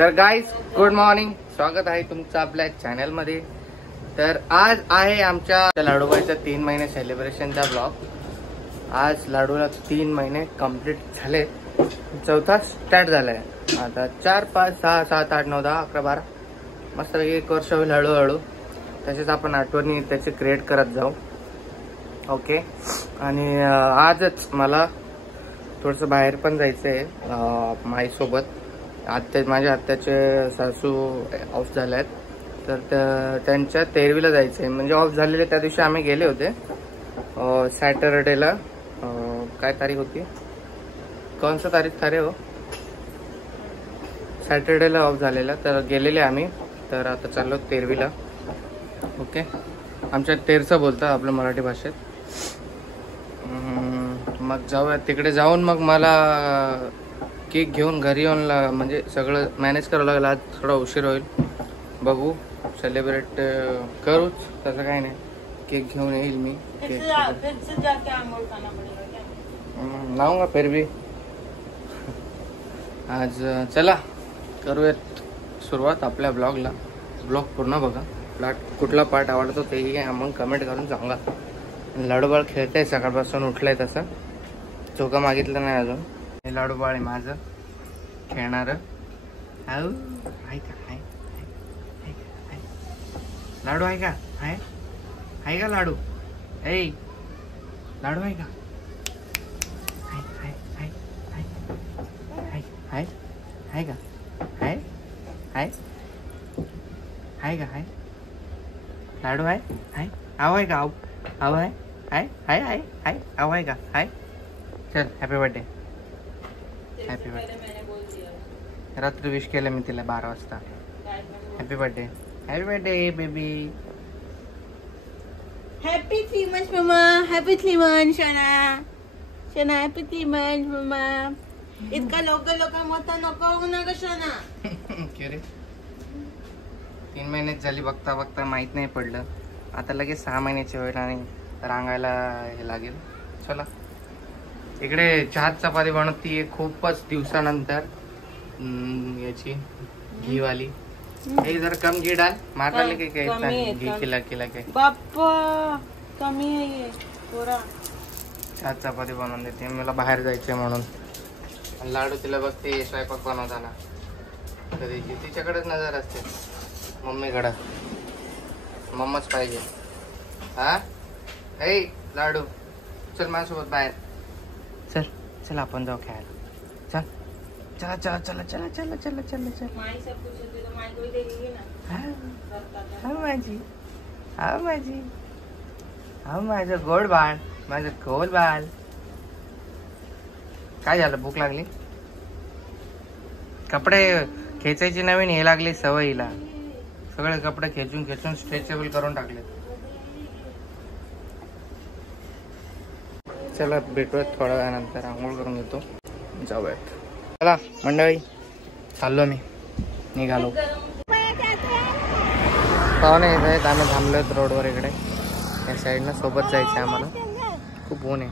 तर guys good morning, स्वागत आहे तुमचं आपल्या चॅनल मध्ये। तर आज आहे आमच्या लाडूबाईचा 3 महिने सेलिब्रेशनचा ब्लॉग। आज लाडूला 3 महिने कंप्लीट झाले, चौथा स्टार्ट झालाय। आता 4, 5, 6, 7, 8, 9, 10, 11, 12 मस्त 1 वर्ष होईल हळूहळू। तसेच आपण आठवणी त्याचे क्रिएट करत जाऊ। ओके, आणि आजच मला थोडंसं बाहेर पण जायचंय माईसोबत। माझ्या आत्याचे सासू ऑफ झाले आहेत, तर त्यांच्या 13वीला जायचंय। म्हणजे ऑफ झालेले त्या दिवशी आम्ही गेले होते सॅटरडेला। काय तारीख होती, कोणसा तारीख था रे हो? सॅटरडेला ऑफ झालेला, तर गेलेले आम्ही। तर आता चाललो 13वीला। ओके, आमच्या 13चं बोलतात आपल्या मराठी भाषेत। मग जाऊया तिकडे। जाऊन मग मला केक घेऊन घरी येऊन म्हणजे सगळं मॅनेज करावं लागेल। आज थोडा उशीर होईल, बघू। सेलिब्रेट करूच, तसं काही नाही। केक घेऊन येईल मी। लावूंगा फिर भी। आज चला करूयात सुरुवात आपल्या ब्लॉगला। ब्लॉग पूर्ण बघा, कुठला पार्ट आवडतो तेही मग कमेंट करून सांगा। लाडूबाळ खेळतंय, सकाळपासून उठलंय, तसं चोका मागितलं नाही अजून। हे लाडूबाळ आहे माझं खेळणार। आहे का? लाडू आहे का? आहे का लाडू? ए लाडू आहे का? आहे का? आहे का? लाडू आहे? आव आहे का? आव आहे? आव आहे का? चल, हॅपी बर्थडे। Happy birthday. रात्री विश केलं मी तिला 12 वाजता। Happy birthday, happy birthday baby. Happy 3 months मम्मा, happy 3 months Shana, happy 3 months मम्मा। इतका लवकर मोठा नको ना ग शना। रे 3 महिनेच झाली, बघता बघता माहित नाही पडलं। आता लगेच 6 महिन्याची होईल आणि रांगायला हे लागेल। चला, इकडे चहा चपाती बनवती खूपच दिवसानंतर। याची घी वाली, एक जरा कम घी डाल, मारला की काय घी केला काय बाप्पा, कमी आहे थोडा। चहा चपाती बनवून देते, मला बाहेर जायचंय म्हणून। लाडू तिला बघते स्वयंपाक बनवताना, कधीची तिच्याकडेच नजर असते। मम्मीकडं मम्माच पाहिजे। हा ए लाडू, चल माझ्यासोबत बाहेर। चल चल, आपण जाऊ खेळायला। चल चला चला चला चला चला चला चला चल। माझं गोड बाळ, माझं गोड बाळ। काय झालं, भूक लागली? कपडे खेचायची नवीन हे लागली सवयीला। सगळे कपडे खेचून स्ट्रेचेबल करून टाकले। चला भेटूयात थोड्या वेळानंतर, आंघोळ करून घेतो, जाऊयात। चला मंडळी, चाललो मी, निघालो। पाहुणे येत आहेत, आम्ही थांबलोत रोडवर इकडे या साईडनं। सोबत जायचं आम्हाला, खूप ऊन आहे।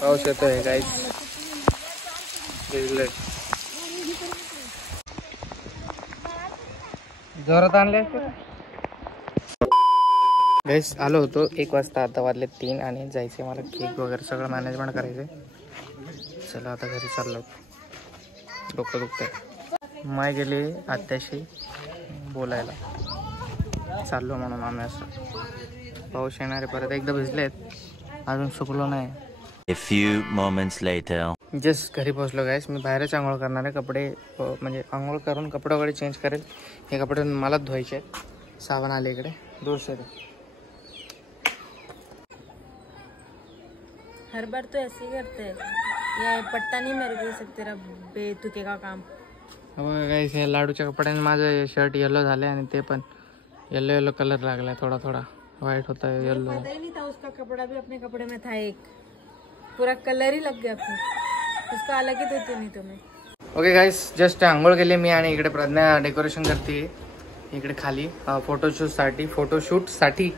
पाऊस येतोय गाईस, जोरात आणले गाईस। आलो होतो 1 वाजता, आता वाजले 3 आणि जायचंय मला केक वगैरे सगळं मॅनेजमेंट करायचंय। चला आता घरी चाललो, डोकं दुखतंय। माय गेली आत्याशी बोलायला, चाललो म्हणून आम्ही। असं पाऊस येणारे, परत एकदा भिजलेत, अजून सुकलो नाही। A few moments later. Just घरी पोहोचलो गाईस। मी बाहेरच आंघोळ करणार आहे, कपडे म्हणजे आंघोळ करून कपडे वगैरे चेंज करेल। हे कपडे मलाच धुवायचे आहेत। साबण आले इकडे, दूर से हर बार तो ऐसे ही करते हैं, ये पट्टा नहीं मेरे को सकते तेरा बेतुके का काम। गाईस, हे लाडूच्या कपड्याने माझं शर्ट येलो झाले आणि ते पण येलो कलर लागलाय, थोड़ा व्हाइट होता है येलो। पता ही नहीं था, उसका कपड़ा भी अपने कपड़े में था, एक पूरा कलर ही लग गया फिर, उसका अलग ही देते नहीं तुम्हें। ओके गाईस, जस्ट आंघोळ केली मी आणि इकडे प्रज्ञा डेकोरेशन करते इकडे खाली फोटोशूट साठी।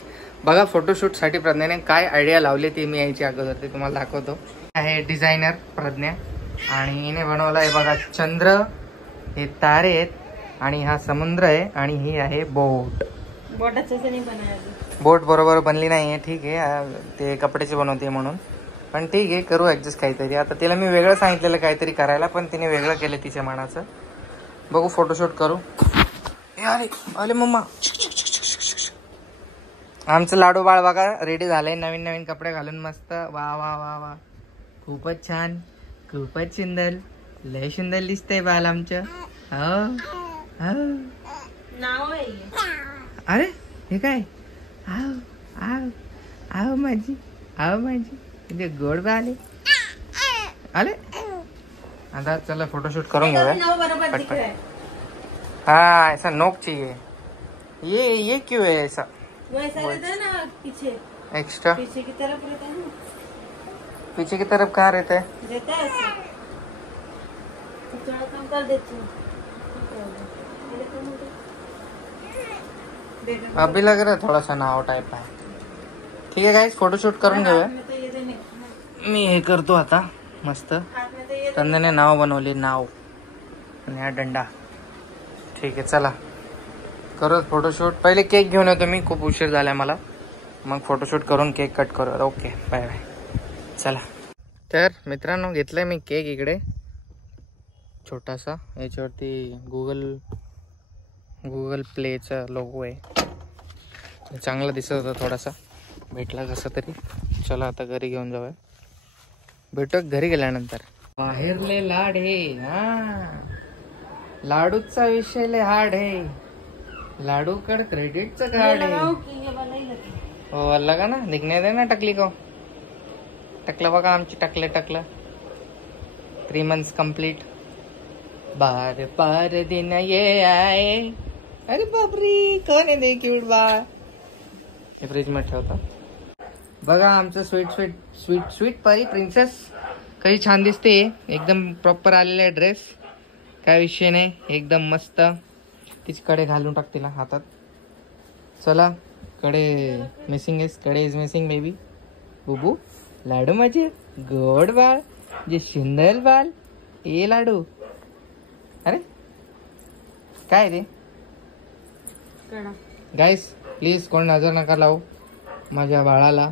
बघा फोटोशूट साठी प्रज्ञाने काय आयडिया लावली ती मी यायची अगोदर ते तुम्हाला दाखवतो। आहे डिझायनर प्रज्ञा आणि हिने बनवला आहे बघा चंद्र, हे तारे आहेत आणि हा समुद्र आहे आणि ही आहे बोट. बोट बरोबर बनली नाहीये, ठीक आहे, ते कपड्याचे बनवते म्हणून, पण ठीक आहे करू ऍडजस्ट काहीतरी. आता तिला मी वेगळं सांगितलेलं काहीतरी करायला, पण तिने वेगळं केलं तिच्या मनाचं. बघू फोटोशूट करू. अरे अरे मम्मा, आमचं लाडू बाळ बघा रेडी झालंय नवीन नवीन कपडे घालून मस्त. वा वा वा वा, खूपच छान, खूपच सुंदर, लय सुंदर दिसतंय बाळ आमचं. नाव आहे. अरे हे काय, आव आव आव माझी, आव माझी, म्हणजे गोड बाळ आले. आता चला फोटोशूट करून घेऊया पटपट. हाँ ऐसा नोक चाहिए. ये क्यों है ऐसा वैसा रहता है ना पीछे, एक्स्ट्रा? पीछे की तरफ रहता है ना. पीछे की तरफ कहाँ रहता है? रहता है ऐसा. थोड़ा कम कर देती हूँ. अभी लग रहा है थोड़ा सा नाव टाइप आहे. ठीक आहे गाइस, फोटोशूट करून घेऊया. मी हे करतो आता मस्त. तंदने नाव बनवली, नाव आणि हा दंडा. ठीक आहे चला करू फोटोशूट. पहिले केक घेऊन येतो मी, खूप उशीर झालाय मला, मग फोटोशूट करून केक कट करू. Okay bye bye. चला तर मित्रांनो, घेतलाय मी केक इकडे छोटासा, याच्यावरती गुगल प्लेचा लोगो आहे. चांगला दिसत होता, थोडासा भेटला कसं तरी. चला आता घरी घेऊन जाऊया, भेटू घरी गेल्यानंतर. बाहेरले लाड हे, हा लाडूचा विषय ले हार्ड है, लाडूकड क्रेडिटचं कार्ड आहे. हो अल्ला का ना, दिखने दे ना टकली को. टकलं बघा आमची, टकलं 3 months कंप्लीट. बार बार दिन ये आए. अरे बापरी, कोण आहे ते क्यूट बाळ. हे फ्रीज मध्ये ठेवता. बघा आमचं स्वीट परी प्रिन्सेस कशी छान दिसते, एकदम प्रॉपर आलेला आहे ड्रेस, काय विषय नाही, एकदम मस्त. तिची कडे घालून टाक तिला हातात. चला कडे मिसिंग इज, कडे इज मिसिंग बेबी. बुबू लाडू माझे गोड बाळ, जे सुंदर बाळ, ए लाडू. अरे काय रे गाईस, प्लीज कोण नजर नका लावू माझ्या बाळाला.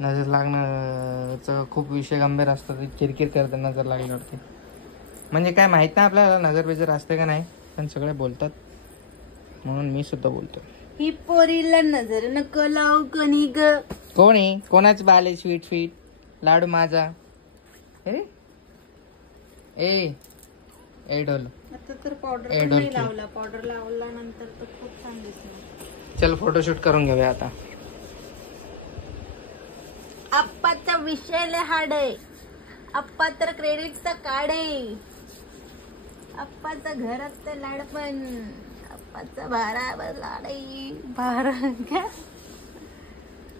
नजर लागण्याचं खूप विषय गंभीर असतो, ते किरकिर करते नजर लागल्यावरती. म्हणजे काय माहित नाही आपल्याला नजर बिजर असते का नाही, पण सगळे बोलतात म्हणून मी सुद्धा बोलतो. ही पोरीला नजर नको लावू कोणी ग. कोणी, कोणाच बाल आहे स्वीट लाडू माझा. अरे ए डोल. आता तर पावडर नाही लावला, पावडर लावल्यानंतर तर खूप छान दिसणार. चल फोटोशूट करून घेऊया आता. आप्पाचा विषय लय हार्ड आहे. आप्पा तर क्रेडिटचा कार्ड आहे. आप्पाचा घरात तर लाड, पण आप्पाचा भारावर लाड आहे.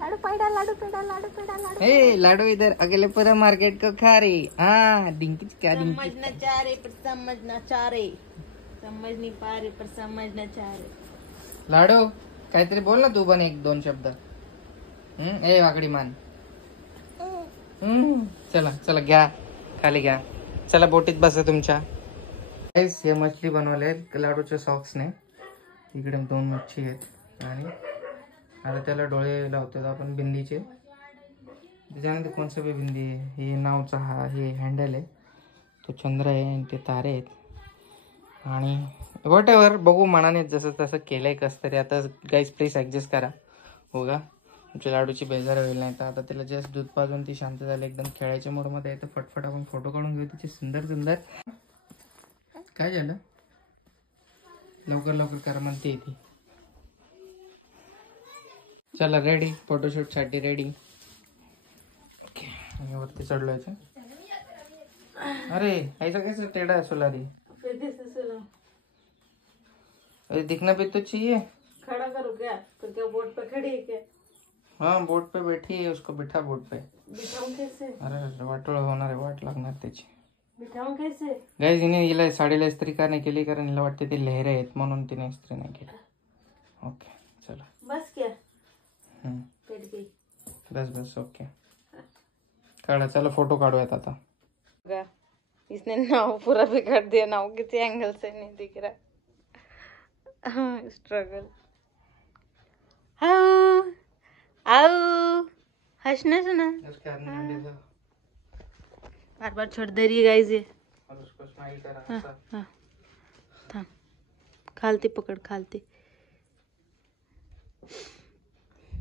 लाडू पेडा, लाडू पेडा, लाडू पेडा, लाडू. ए लाडू इधर अगले पूरा मार्केट को खा रही. हाँ डिंकीच क्या डिंकी. समझना चाह रहे पर समझना चाह रहे, समझ नहीं पा रहे पर समझना चाह रहे. लाडू काहीतरी बोल ना तू पण, 1-2 शब्द. ए वाकडी मान. चला चला घ्या, खाली घ्या. चला बोटीत बसा तुमच्या. हे मछली बनवले लाडूच्या सॉक्सने. इकडे 2 मच्छी आहेत आणि आता त्याला डोळे लावतो आपण बिंदीचे. त्याच्यानंतर कोणचं बी बिंदी आहे. हे नावचा हा हे हँडल आहे, तो चंद्र आहे आणि ते तारे आहेत आणि वॉट एव्हर बघू मनाने जसं तसं केलंय कसं तरी. आता गाईज प्लीज ॲडजस्ट करा. हो का, आमच्या लाडूची बेजार होईल नाही तर. आता तिला जस्ट दूध पाजून ती शांत झाली, एकदम खेळायच्या मोडमध्ये आहे. तर फटफट आपण फोटो काढून घेऊ तिचे सुंदर. काय झालं, लवकर करा म्हणते ती. चला रेडी, फोटोशूट साठी रेडी. ओके वरती चढलो याच्या. अरे ऐसा कैसे टेढ़ा है सुला दी. अरे दिखना भी तो चाहिए. खड़ा करो क्या, तो क्या बोट पे खड़ी है क्या. हाँ बोट पे बैठी है, उसको बिठा बोट पे. बिठाऊं कैसे. अरे वाटोळ होणार आहे, वाट लागणार त्याची. बिठाऊं कैसे. गाईज हिने हिला साडीला इस्त्री का नाही केली, कारण हिला वाटते ते लहरे आहेत म्हणून तिने इस्त्री नाही केली. ओके चला बस क्या. पेट गई. बस ओके. काढा, चला फोटो काढूयात आता. इसने नाव पूरा बिगाड़ दिया. नाव किसी एंगल से नहीं दिख रहा. स्ट्रगल. आओ आओ हंसना सुना. बार बार छोड़ दे रही है गाइस ये. हाँ थांब. खालती पकड खालती.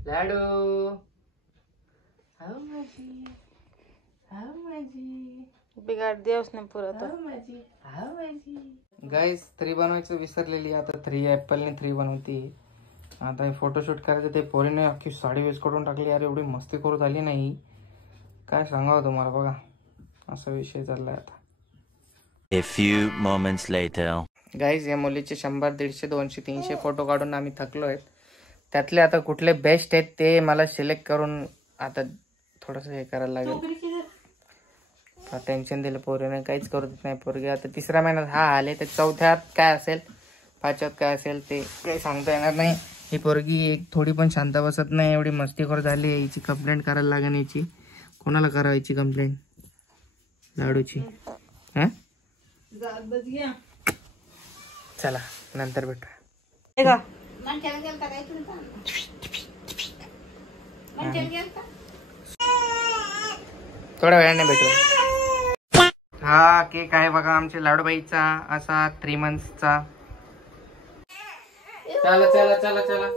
लाडू हाउ माझी, हाउ माझी. बिगाड़ दिया उसने पूरा. तो गाइस 3 बनवायचं विसरलेली. आता 3 ऍपलने 3 बनवती. आता हे फोटोशूट करायचं. ते पोरीने अख्खी साडी वेस्ट करून टाकली. यार एवढी मस्ती करू झाली नाही, काय सांगावं तुम्हाला. बघा असा विषय चाललाय आता. A few moments later. Guys या मुलीचे 100, 150, 200, 300 फोटो काढून आम्ही थकलो आहेत. त्यातले आता कुठले बेस्ट आहेत ते मला सिलेक्ट करून आता थोडंसं हे करायला लागेल. टेन्शन दिलं पोरीने, काहीच करू देत नाही पोरगी. आता 3ऱ्या महिन्यात हा आले तर 4थ्यात काय असेल, 5व्यात काय असेल ते काही सांगता येणार नाही. ही पोरगी एक थोडी पण शांत बसत नाही. एवढी मस्तीखोर झाली. याची कंप्लेंट करायला लागेल. याची कोणाला करायची कंप्लेंट? लाडूची. हा चला नंतर भेटूया. थोड्या वेळाने भेटूया. हा केक आहे बघा आमच्या लाडूबाईचा, असा 3 मंथ्सचा. चला चला चला चला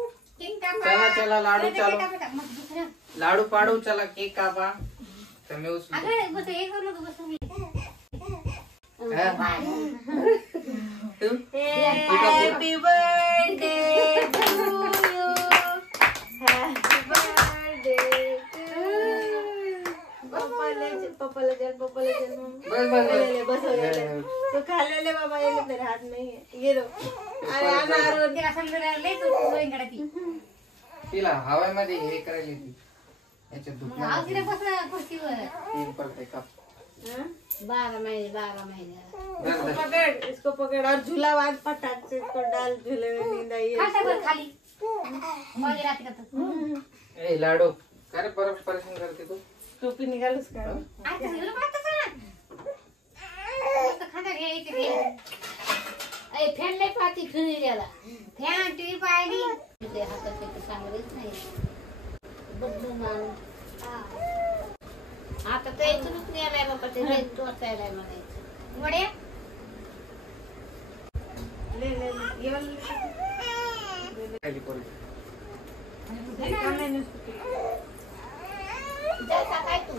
चला चला लाडू चालू. लाडू पाडू. चला केक कापा. Happy birthday to you. Happy birthday to you. पप्पाला जल बस हो गया. तो खा ले बाबा. ये मेरे हाथ में है. ये लो. अरे अनार तेरा समझ ले तू ड्राइंग करती. तिला हवामध्ये हे करायला ती याच्या दुकानात. नाव तिला बस कुर्सीवर. 3 पलटे काप. 12 महीने. इसको पकड़ और झूला वाद पटाख से इसको डाल झूले में. नींद आई है खाली. ए लाडू काय रे परेशान करते तू. टोपी निकाल उसका. फॅन नाही पाहती फिरी गेला. फॅन टीव्ही पाहिली. हातात चांगलेच नाही. बदलून आता ते इथूनच नाही आलाय बाबा. ते तोचायला म्हणायचं. वड्या काय तू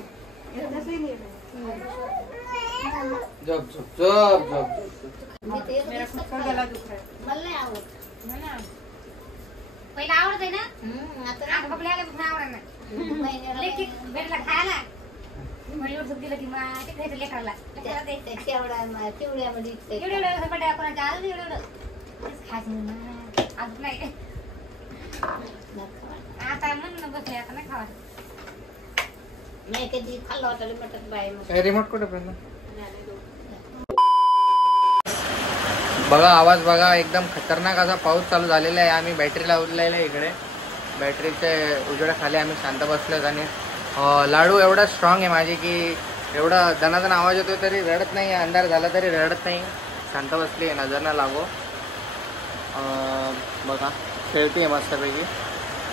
झोप झोप झोप झोप. मला नाही आवडत. पहिला आवडत आहे ना. आता बघल्या आवडत नाही. भेटला खायला दिलं की ते खायचं लेकराला. चिवड्यामध्ये कोणाच्या आलं एवढं खायचं अजून नाही. आता म्हणून बसले. आता नाही खावा. नाही कधी खाल्लं होतं मटत बाय. रिमोट कुठे पण बघा. आवाज बघा. एकदम खतरनाक असा पाऊस चालू झालेला आहे. आम्ही बॅटरी लावलेला आहे इकडे. बॅटरीच्या उजेडाखाली आम्ही शांत बसलोत. आणि लाडू एवढा स्ट्रॉंग आहे माझी की एवढा दणादण आवाज येतो तरी रडत नाही. अंधार झाला तरी रडत नाही. शांत बसली आहे. नजर न लागो. बघा खेळते मस्तपैकी.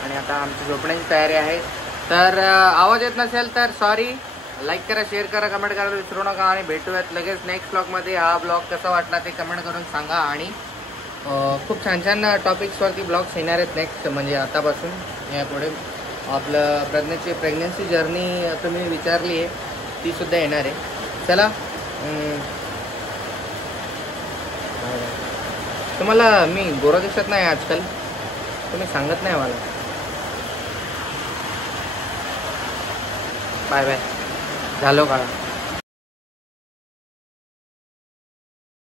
आणि आता आमची झोपण्याची तयारी आहे. तर आवाज येत नसेल तर सॉरी. लाईक करा, शेअर करा, कमेंट करायला विसरू नका. आणि भेटूयात लगेच नेक्स्ट ब्लॉगमध्ये. हा ब्लॉग कसा वाटला ते कमेंट करून सांगा. आणि खूप छान छान टॉपिक्सवरती ब्लॉग्स येणार आहेत नेक्स्ट. म्हणजे आतापासून यापुढे आपलं प्रेग्नन्सी जर्नी तुम्ही विचारली आहे ती सुद्धा येणार आहे. चला तुम्हाला मी गोरा दिसत नाही आजकाल. तुम्ही सांगत नाही मला. Bye bye. झालो का?